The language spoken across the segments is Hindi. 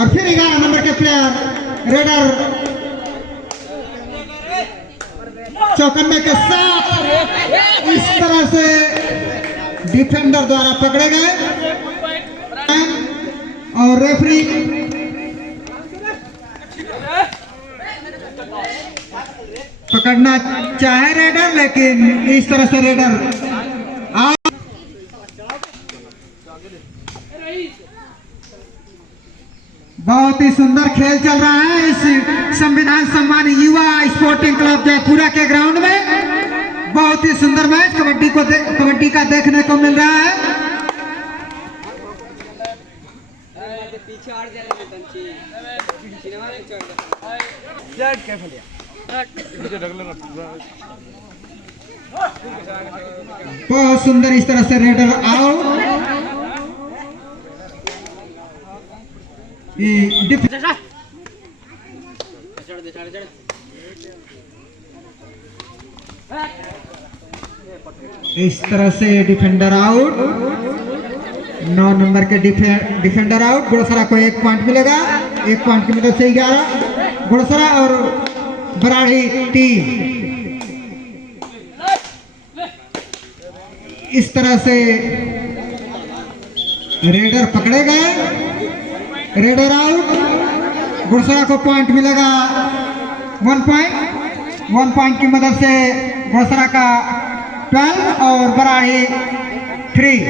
और फिर 11 नंबर के प्लेयर रेडर चौकन्ने के साथ इस तरह से डिफेंडर द्वारा पकड़े गए और रेफरी पकड़ना चाहे रेडर, लेकिन इस तरह से रेडर बहुत ही सुंदर खेल चल रहा है इस संविधान सम्मान युवा स्पोर्टिंग क्लब जयपुरा के ग्राउंड में। बहुत ही सुंदर मैच कबड्डी का देखने को मिल रहा है। बहुत सुंदर इस तरह से रेडर आउट। इस तरह से डिफेंडर आउट। 9 नंबर के डिफेंडर आउट। गुड़सरा को 1 पॉइंट मिलेगा। 1 पॉइंट की मदद से 11 गुड़सरा और बराड़ी टीम। इस तरह से रेडर पकड़े गए। Raider out. गुड़सरा को पॉइंट मिलेगा 1 पॉइंट की मदद से गुड़सरा का 12 और बराड़ी 3।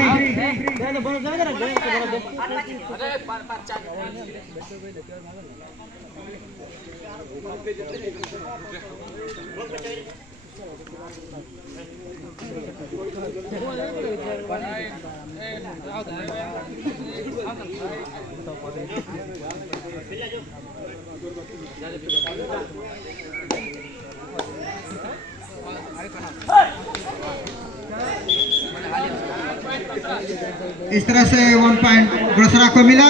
इस तरह से 1 पॉइंट गुड़सरा को मिला।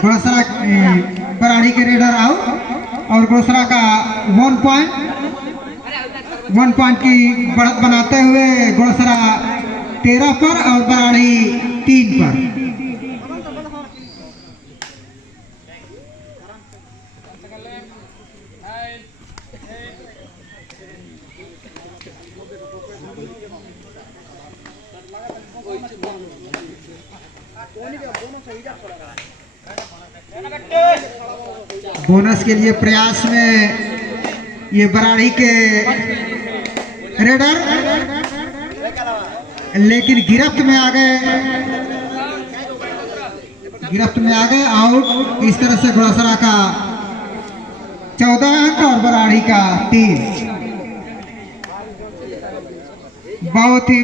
गुड़सरा बराड़ी के रेडर आउट और गुड़सरा का 1 पॉइंट की बढ़त बनाते हुए गुड़सरा 13 पर और बराड़ी 3 पर। बोनस के लिए प्रयास में ये बराड़ी के रेडर, लेकिन गिरफ्त में आ गए आउट। इस तरह से गुड़सरा का 14 अंक और बराड़ी का 3। बहुत ही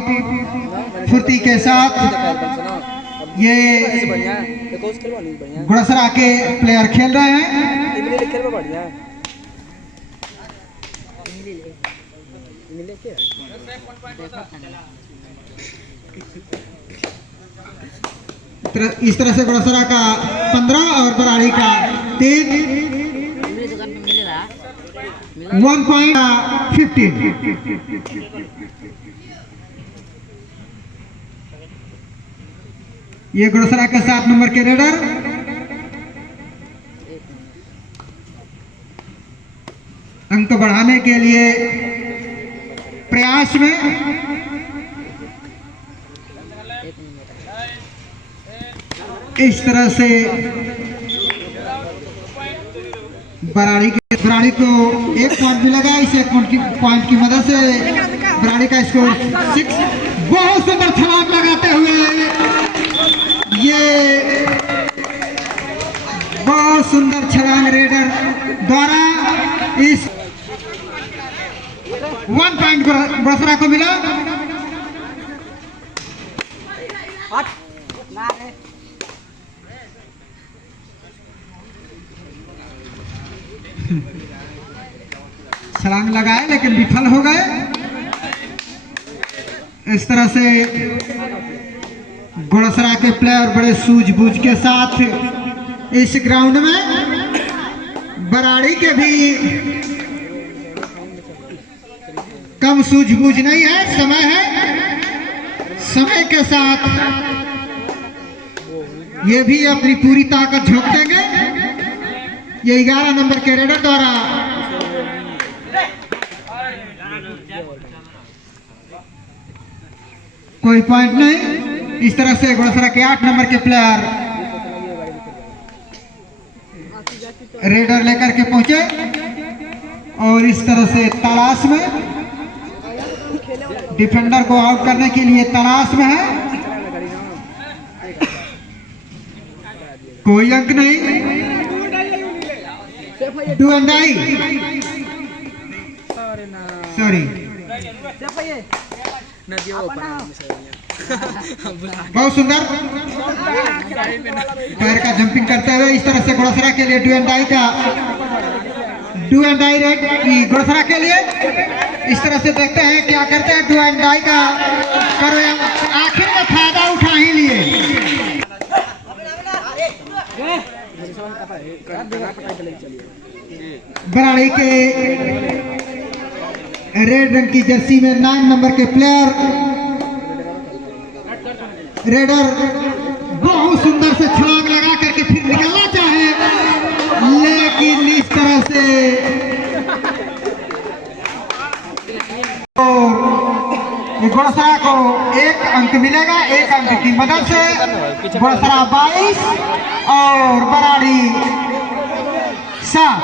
फुर्ती के साथ ये गुड़सरा के प्लेयर खेल रहे हैं। इस तरह से गुड़सरा का 15 और बराड़ी का 3। 1 पॉइंट 15। ये गुड़सरा के 7 नंबर के रेडर अंक बढ़ाने के लिए प्रयास में। इस तरह से बराड़ी को 1 पॉइंट मिलेगा। इस 1 पॉइंट की मदद से बराड़ी का स्कोर 6। बहुत सुंदर छलांग लगाते हुए ये बहुत सुंदर छलांग रेडर द्वारा इस 1 पॉइंट गुड़सरा को मिला। छलांग लगाए लेकिन विफल हो गए। इस तरह से गुड़सरा के प्लेयर बड़े सूझबूझ के साथ इस ग्राउंड में, बराड़ी के भी कम सूझबूझ नहीं है, समय है। समय के साथ ये भी अपनी पूरी ताकत झोंक देंगे। ये 11 नंबर के रेडर द्वारा कोई पॉइंट नहीं। इस तरह से घोड़सरा के 8 नंबर के प्लेयर रेडर लेकर के पहुंचे और इस तरह से तलाश में डिफेंडर को आउट करने के लिए तलाश में है। कोई अंक नहीं। Do and die. सॉरी, बहुत सुंदर पैर का जंपिंग करते हुए इस तरह से घोड़सरा के लिए डू एंड डाई रेड घोड़सरा के लिए। इस तरह से देखते हैं क्या करते हैं। डू एंड डाई का करो, आखिर में फायदा उठा ही लिए। बराड़ी के रेड रंग की जर्सी में 9 नंबर के प्लेयर रेडर बहुत सुंदर से छलांग लगा करके फिर निकलना चाहे, लेकिन इस तरह से घोड़सरा को 1 अंक मिलेगा। 1 अंक की मदद से घोड़सरा 22 और बराड़ी 7।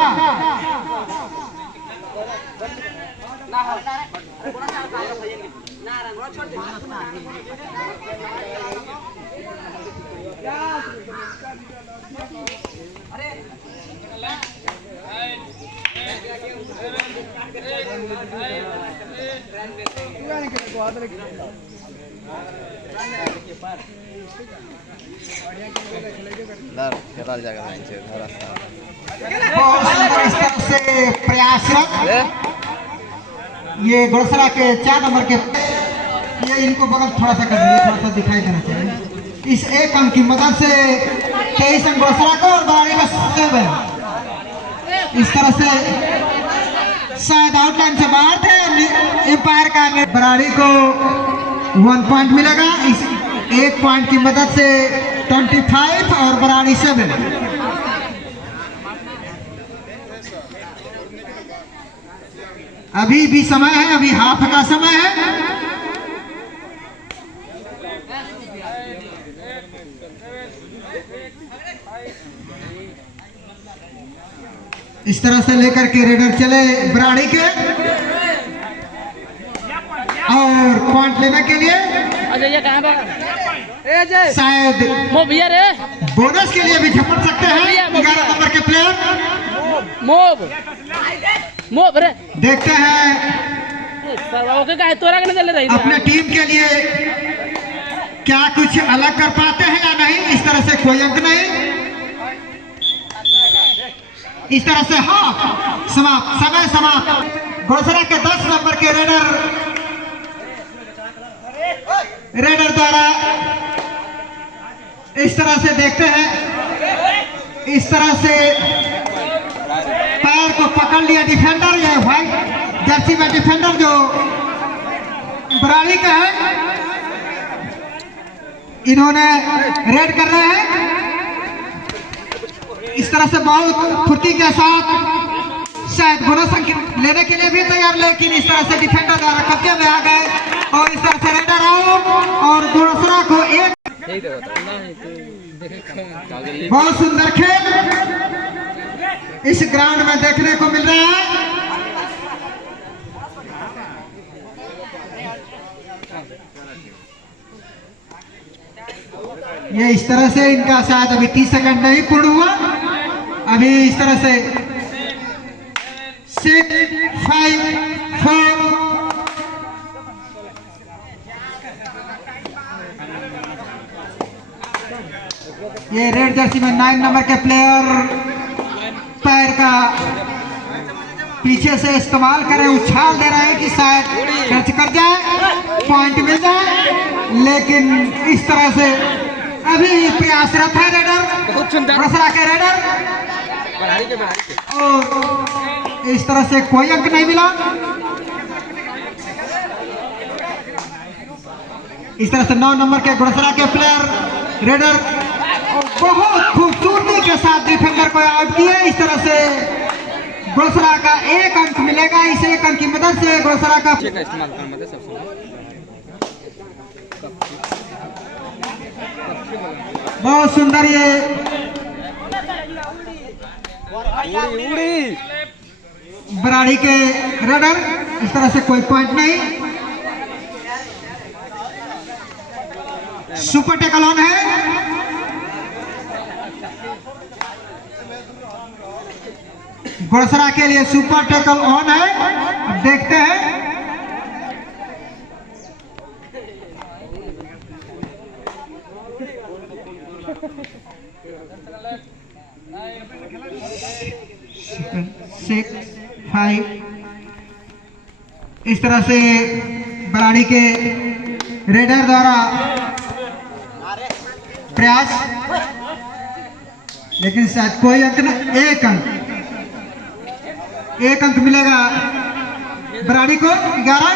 से प्रयासरत ये घोड़सरा के 4 नंबर के, ये इनको बगल थोड़ा सा कर दीजिए, थोड़ा सा दिखाई देना चाहिए। इस 1 अंक की मदद से 23 अंक घोड़सरा को और बराड़ी का 7। इस तरह से शायद आउटलाइन से बाहर थे। एम्पायर का बराड़ी को 1 पॉइंट मिलेगा। इस 1 पॉइंट की मदद से 25 और बराड़ी 7। अभी भी समय है, अभी हाफ का समय है। इस तरह से लेकर के रेडर चले बराड़ी के और पॉइंट लेने के लिए शायद बोनस के लिए भी झपट सकते हैं 11 नंबर के प्लेयर। देखते हैं अपने टीम के लिए क्या कुछ अलग कर पाते हैं या नहीं। इस तरह से कोई अंक नहीं। इस तरह से हाँ, समाप्त, समय समाप्त। घोड़सरा के 10 नंबर के रेडर द्वारा इस तरह से देखते हैं, इस तरह से पैर को पकड़ लिया डिफेंडर। ये व्हाइट जर्सी में डिफेंडर जो बराड़ी का है, इन्होंने रेड कर रहे हैं। इस तरह से बहुत फुर्ती के साथ शायद बोनस लेने के लिए भी तैयार, लेकिन इस तरह से डिफेंडर द्वारा कब्जे में आ गए और इस तरह से रेडर आउट और घोड़सरा को 1। बहुत सुंदर खेल इस ग्राउंड में देखने को मिल रहा है। ये इस तरह से इनका शायद अभी 30 सेकंड नहीं पूर्ण हुआ। अभी इस तरह से 6, 5, 4 ये रेड जर्सी में 9 नंबर के प्लेयर पैर का पीछे से इस्तेमाल करें, उछाल दे रहे हैं कि शायद टच कर जाए, पॉइंट मिल जाए, लेकिन इस तरह से अभी प्रयासरत है रेडर, घोड़सरा के रेडर, और इस तरह से कोई अंक नहीं मिला। इस तरह से 9 नंबर के घोड़सरा के प्लेयर रेडर बहुत खूबसूरती के साथ डिफेंडर को आउट किया। इस तरह से गुड़सरा का 1 अंक मिलेगा। इस 1 अंक की मदद से गुड़सरा का इस्तेमाल करने सबसे बहुत सुंदर ये बराड़ी के रडर। इस तरह से कोई पॉइंट नहीं। सुपर टेकल ऑन है। गुड़सरा के लिए सुपर टेकल ऑन है। अब देखते हैं सिक्स 5। इस तरह से बराड़ी के रेडर द्वारा प्रयास, लेकिन शायद कोई अंक नहीं। 1 अंक, 1 अंक मिलेगा बराड़ी को। 11।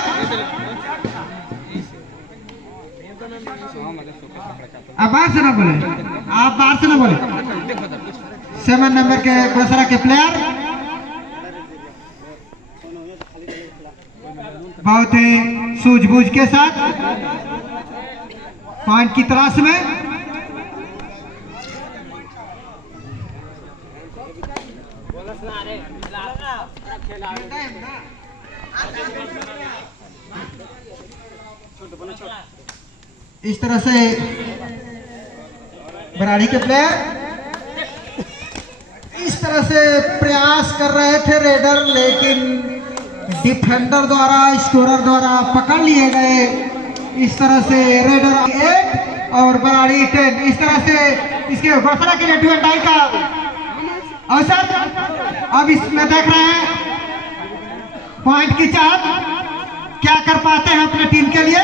आप बाहर से ना बोले, आप बाहर से ना बोले। 7 नंबर के गुड़सरा के प्लेयर बहुत ही सूझबूझ के साथ पॉइंट की तलाश में। इस तरह से बराड़ी के प्लेयर इस तरह से प्रयास कर रहे थे रेडर, लेकिन डिफेंडर द्वारा, स्कोरर द्वारा पकड़ लिए गए। इस तरह से रेडर 8 और बराड़ी 10। इस तरह से इसके गुड़सरा के लिए 2 टाई का अवसर। अब इसमें देख रहे हैं पॉइंट की चाहत, क्या कर पाते हैं अपने टीम के लिए।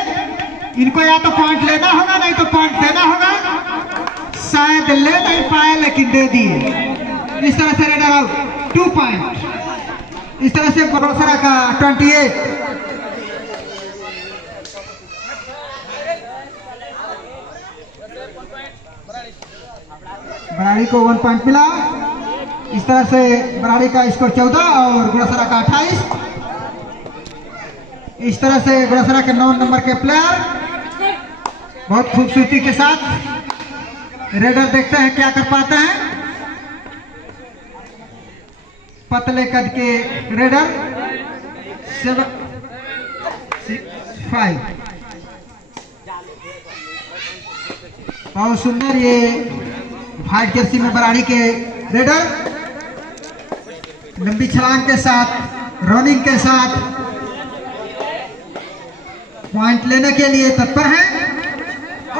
इनको या तो पॉइंट लेना होगा, नहीं तो पॉइंट देना होगा। शायद ले नहीं पाए, लेकिन दे दिए। इस तरह से रेडर आउट, 2 पॉइंट। इस तरह से गुड़सरा का 28। बराड़ी को 1 पॉइंट मिला। इस तरह से बराड़ी का स्कोर 14 और गुड़सरा का 28। इस तरह से गुड़सरा के 9 नंबर के प्लेयर बहुत खूबसूरती के साथ रेडर देखते हैं क्या कर पाते हैं। पतले कद के रेडर 7 6 5। बहुत सुंदर ये व्हाइट जर्सी में बराड़ी के रेडर लंबी छलांग के साथ, रनिंग के साथ पॉइंट लेने के लिए तत्पर है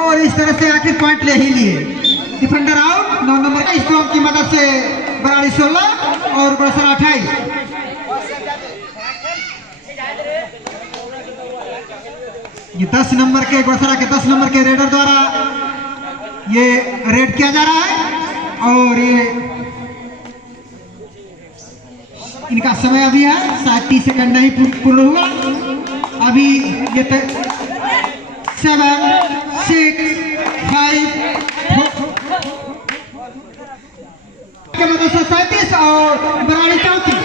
और इस तरह से आखिर पॉइंट ले ही लिए। Defender out. 9 नंबर का स्ट्रोक की मदद से बराड़ी 16 और गुड़सरा 28। ये 10 नंबर के गुड़सरा के 10 नंबर के रेडर द्वारा ये रेड किया जा रहा है और ये इनका समय अभी है, शायद 30 सेकंड नहीं पूर्ण हुआ अभी। ये 7 6 5 के मदद से 37 और बराड़ी 34।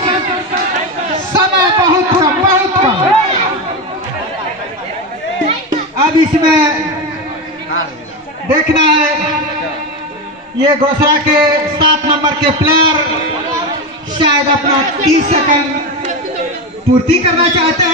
समय बहुत कम, बहुत कम। अब इसमें देखना है ये गुड़सरा के 7 नंबर के प्लेयर शायद अपना 30 सेकंड पूर्ति करना चाहते